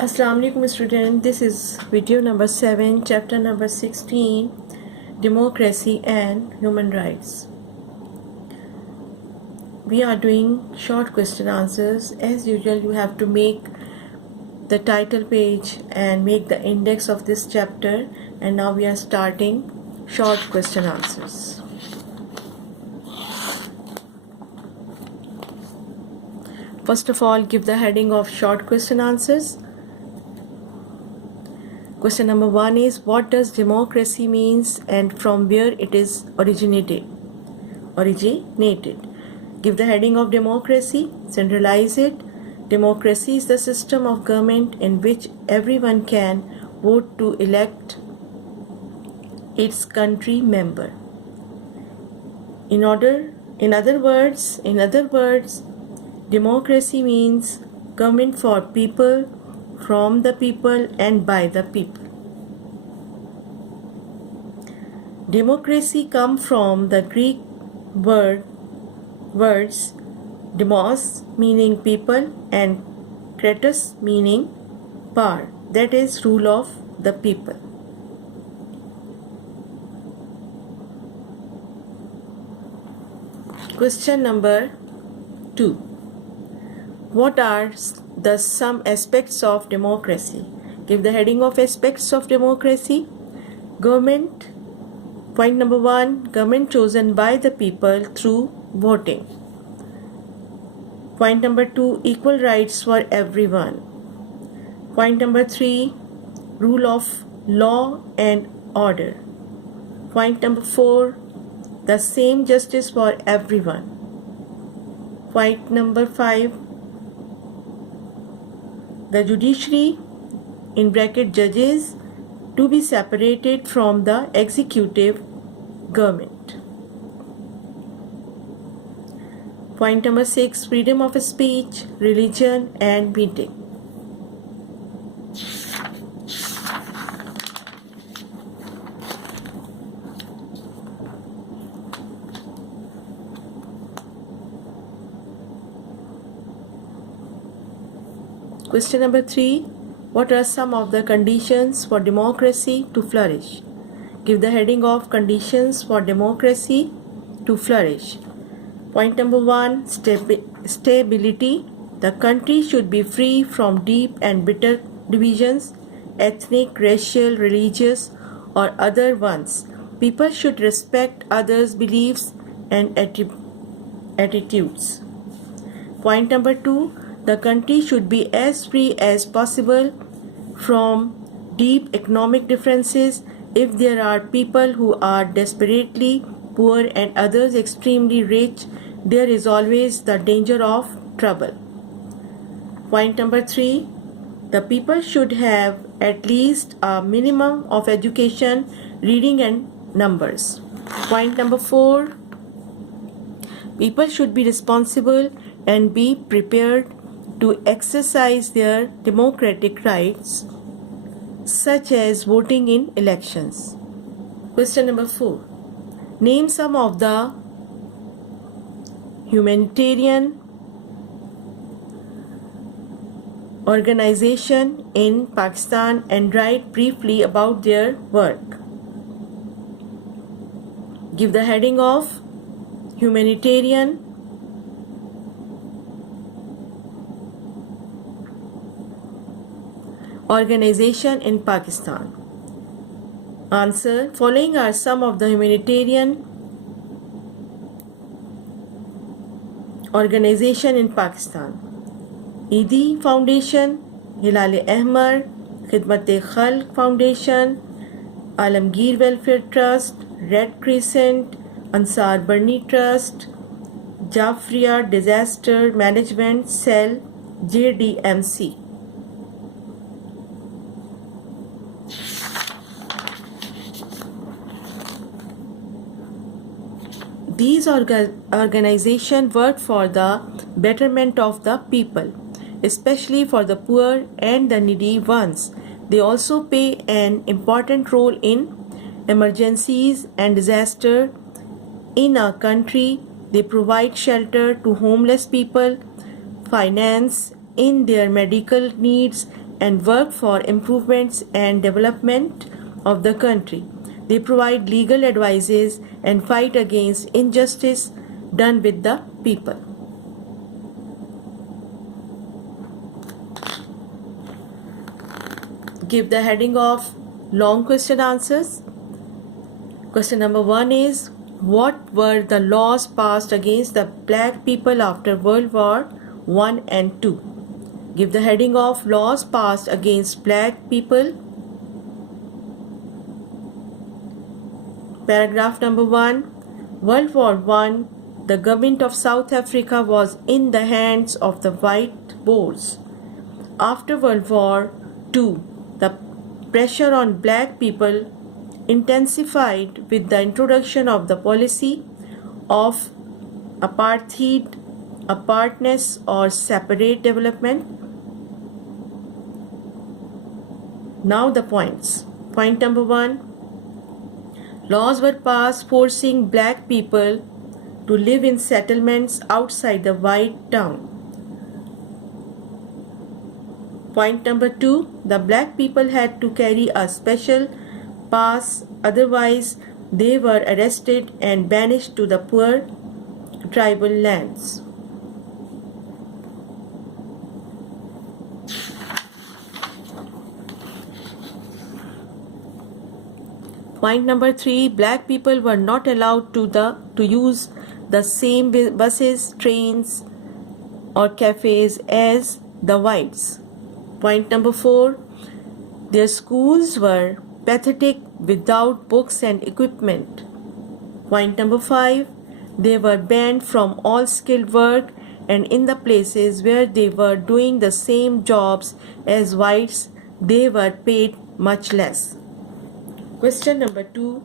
Assalamu alaikum student. This is video number 7, chapter number 16, Democracy and Human Rights. We are doing short question answers. As usual, you have to make the title page and make the index of this chapter, and now we are starting short question answers. First of all, give the heading of short question answers. Question number 1 is, what does democracy means and from where it is originated? Give the heading of democracy. Centralize it. Democracy is the system of government in which everyone can vote to elect its country member. In other words, democracy means government for people, from the people and by the people. Democracy comes from the Greek words demos meaning people and kratos meaning power, that is rule of the people. Question number 2. What are the some aspects of democracy? Give the heading of aspects of democracy. Government. Point number 1, government chosen by the people through voting. Point number 2, equal rights for everyone. Point number 3, rule of law and order. Point number 4, the same justice for everyone. Point number 5, the judiciary in bracket judges to be separated from the executive government. Point number 6, freedom of speech, religion and meeting. Question number 3. What are some of the conditions for democracy to flourish? Give the heading of conditions for democracy to flourish. Point number 1, stability. The country should be free from deep and bitter divisions, ethnic, racial, religious, or other ones. People should respect others' beliefs and attitudes. Point number 2, the country should be as free as possible from deep economic differences. If there are people who are desperately poor and others extremely rich, there is always the danger of trouble. Point number 3, the people should have at least a minimum of education, reading and numbers. Point number 4, people should be responsible and be prepared to exercise their democratic rights, such as voting in elections. Question number 4. Name some of the humanitarian organization in Pakistan and write briefly about their work. Give the heading of humanitarian organization in Pakistan. Answer. Following are some of the humanitarian organization in Pakistan: Eidi Foundation, Hilal-e-Ahmar, Khidmat-e-Khalq Foundation, Alamgir Welfare Trust, Red Crescent, Ansar Barni Trust, Jafria Disaster Management Cell, JDMC. These organizations work for the betterment of the people, especially for the poor and the needy ones. They also play an important role in emergencies and disaster in a country. They provide shelter to homeless people, finance in their medical needs, and work for improvements and development of the country. They provide legal advices and fight against injustice done with the people. Give the heading of long question answers. Question number 1 is, what were the laws passed against the black people after World War I and II? Give the heading of laws passed against black people. Paragraph number 1. World War I, the government of South Africa was in the hands of the white Boers. After World War II, the pressure on black people intensified with the introduction of the policy of apartheid, apartness or separate development. Now the points. Point number 1. Laws were passed forcing black people to live in settlements outside the white town. Point number 2. The black people had to carry a special pass, otherwise they were arrested and banished to the poor tribal lands. Point number 3. Black people were not allowed to use the same buses, trains or cafes as the whites. Point number 4. Their schools were pathetic without books and equipment. Point number 5. They were banned from all skilled work, and in the places where they were doing the same jobs as whites, they were paid much less. Question number 2.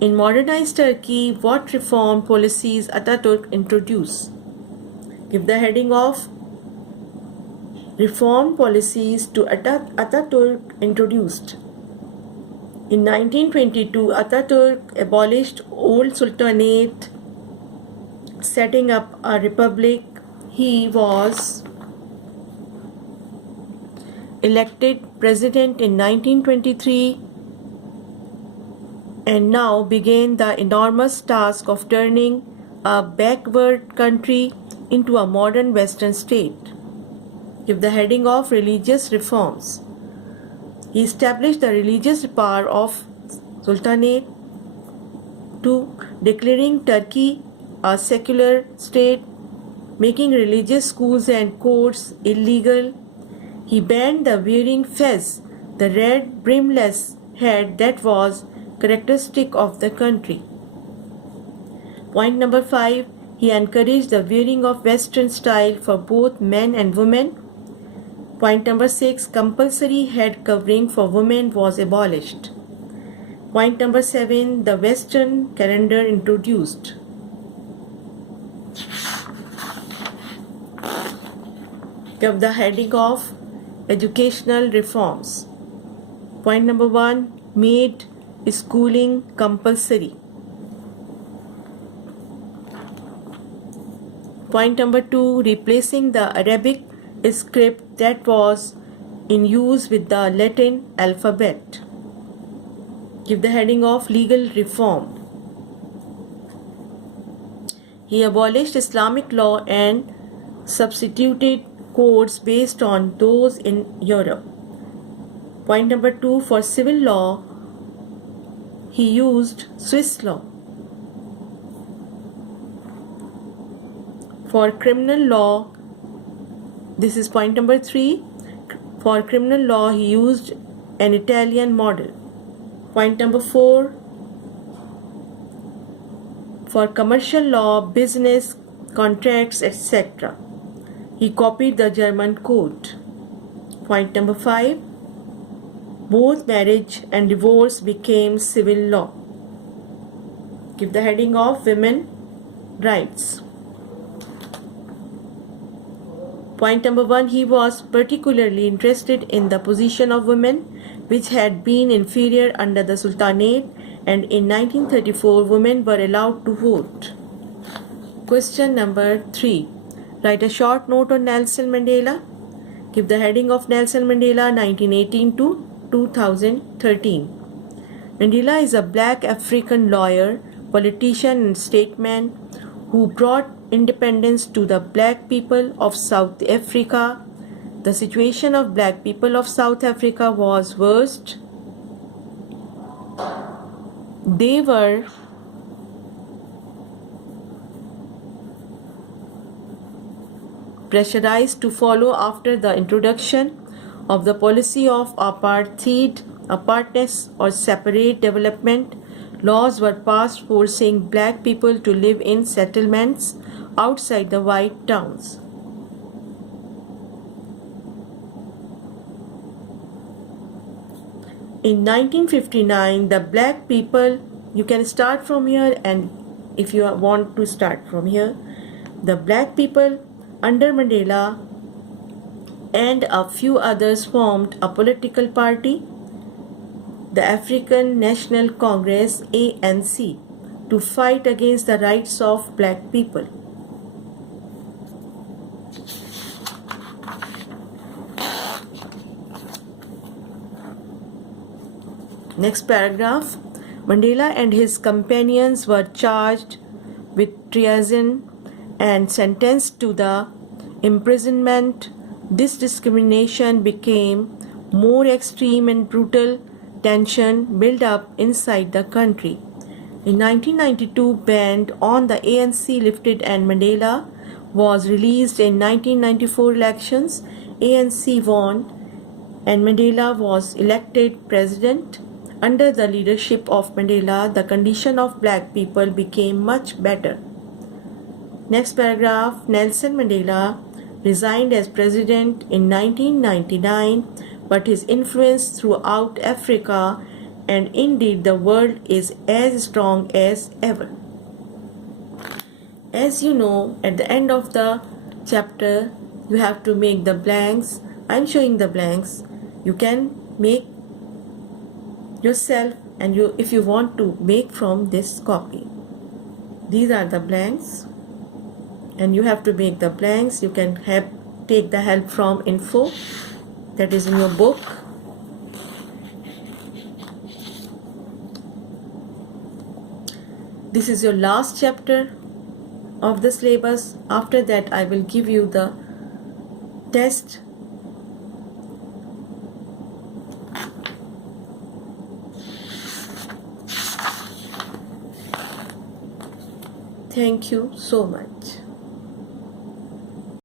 In modernized Turkey, what reform policies Ataturk introduced? Give the heading of reform policies to Ataturk introduced. In 1922, Ataturk abolished old sultanate, setting up a republic. He was elected president in 1923 and now began the enormous task of turning a backward country into a modern Western state. Give the heading of religious reforms. He established the religious power of Sultanate. 2. Declaring Turkey a secular state, making religious schools and courts illegal. He banned the wearing fez, the red brimless hat that was characteristic of the country. Point number 5. He encouraged the wearing of Western style for both men and women. Point number 6. Compulsory head covering for women was abolished. Point number 7. The Western calendar introduced. Give the heading of educational reforms. Point number 1. Made schooling compulsory. Point number 2. Replacing the Arabic script that was in use with the Latin alphabet. Give the heading of legal reform. He abolished Islamic law and substituted codes based on those in Europe. Point number 2. For civil law, he used Swiss law. For criminal law, this is point number 3. For criminal law, he used an Italian model. Point number 4. For commercial law, business, contracts, etc., he copied the German code. Point number 5. Both marriage and divorce became civil law. Give the heading of women rights. Point number 1. He was particularly interested in the position of women, which had been inferior under the Sultanate, and in 1934 women were allowed to vote. Question number 3. Write a short note on Nelson Mandela. Give the heading of Nelson Mandela 1918 to 2013. Mandela is a black African lawyer, politician and statesman who brought independence to the black people of South Africa. The situation of black people of South Africa was worst. They were pressurized to follow after the introduction of the policy of apartheid, apartness or separate development. Laws were passed forcing black people to live in settlements outside the white towns. In 1959, the black people, you can start from here, and if you want to start from here, the black people under Mandela and a few others formed a political party, the African National Congress ANC, to fight against the rights of black people. Next paragraph. Mandela and his companions were charged with treason and sentenced to the imprisonment. This discrimination became more extreme and brutal. Tension built up inside the country. In 1992, ban on the ANC lifted and Mandela was released. In 1994 elections, ANC won and Mandela was elected president. Under the leadership of Mandela, the condition of black people became much better. Next paragraph. Nelson Mandela resigned as president in 1999, but his influence throughout Africa and indeed the world is as strong as ever. As you know, at the end of the chapter, you have to make the blanks. I'm showing the blanks. You can make yourself, and if you want to make from this copy. These are the blanks, and you have to make the blanks. You can take the help from info that is in your book. This is your last chapter of the syllabus. After that, I will give you the test. Thank you so much.